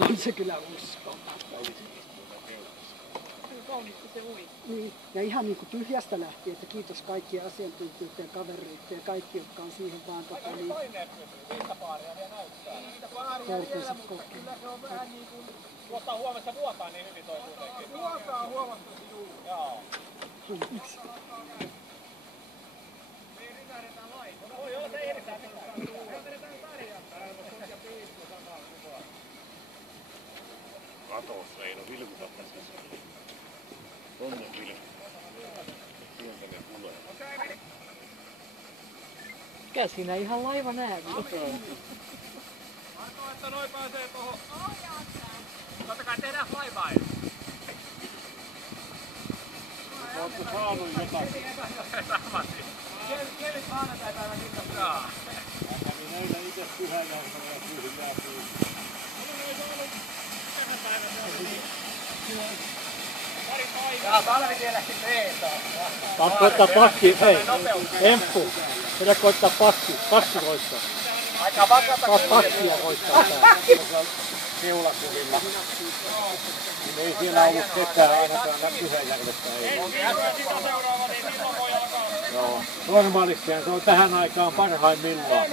voin se kyllä uskoa. Kauniisti se ui. Niin, ja ihan niin kuin tyhjästä lähtien, että kiitos kaikkien asiantuntijoiden ja kavereiden ja kaikki, jotka on siihen vaan niin Viittapaaria vielä näyttää. kortensa kokeneet. Kyllä se on vähän niin kuin... Tuottaa huomessa vuotaa niin hyvin toi kuitenkin. Vuotaa huomattavasti juuri. Joo. Voi olla, se ei eritään mitään. Me vedetään sarjaa. Katossa ei ole vilkuta tässä. Tonne vilkuta. Sieltä ne tulee. Mikä siinä ihan laiva näävi? Arko, että noi pääsee tohon. Totta kai tehdään flyby. Ootko saanut jotakin? Samasti. Kielit maanantai-päivän ilta. Jaa. Kävin eilen itse pyhäjalkana ja pyyhin jääpyyn. Jaa, Talvi lähti reetaan. Saat koittaa pakki, hei, Emppu, pidä koittaa pakki koittaa. Aika vakata Saat pakkia koittaa täällä. Keulakuvilla. Ei siellä ollut ketään ainakaan Pyhäjärvestä. Joo. Normaalistihan se on tähän aikaan parhaimmillaan.